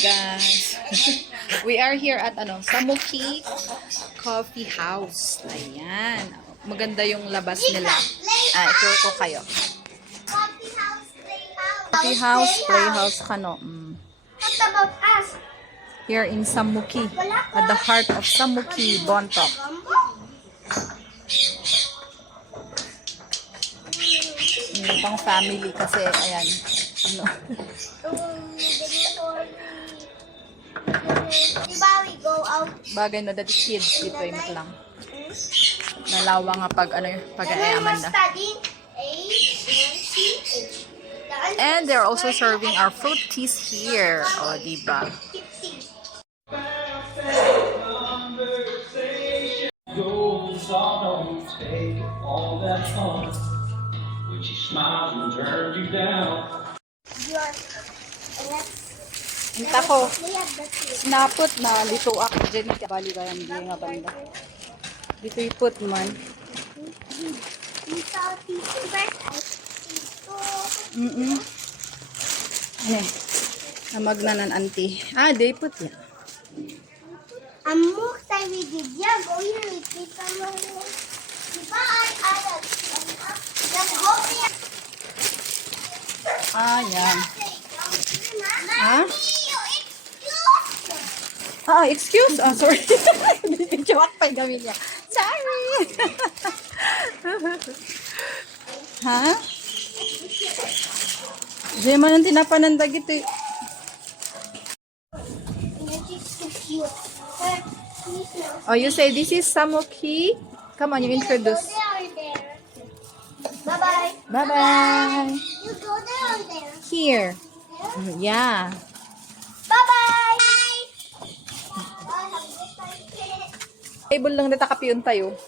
guys. We are here at Samuki Coffee House. Ayan. Maganda yung labas nila. Ito ko kayo. Coffee House, Playhouse, kano. What about us? Here in Samuki, at the heart of Samuki, Bontok. Yung pang family kasi, ayan. Diba we go out? Bagay na dati kids dito ay lang. Nalawa nga pag-ayaman na. Studying A-N-C-H. And they're also serving our fruit teas here. O, diba? Goes on, take all that fun. When she smiles and turns you down. Hinta ko. Sinapot na lito ako dyan. Bali ba yan? Hindi nga banda. Dito ipot man. Ano namagnanan auntie. Di ipot yan. Amok tayo bibigyan. Go here. Kita mo. Diba alat? Yan. Ha? Excuse? Sorry. Joke pa yung gawin niya. Sorry. Ha? Diyan man ang tinapanandag ito. Oh, you say this is Samuki? Come on, you introduce. Bye-bye. Bye-bye. You go there or there? Here. Yeah. Bye-bye. Table lang data kapiyon tayo.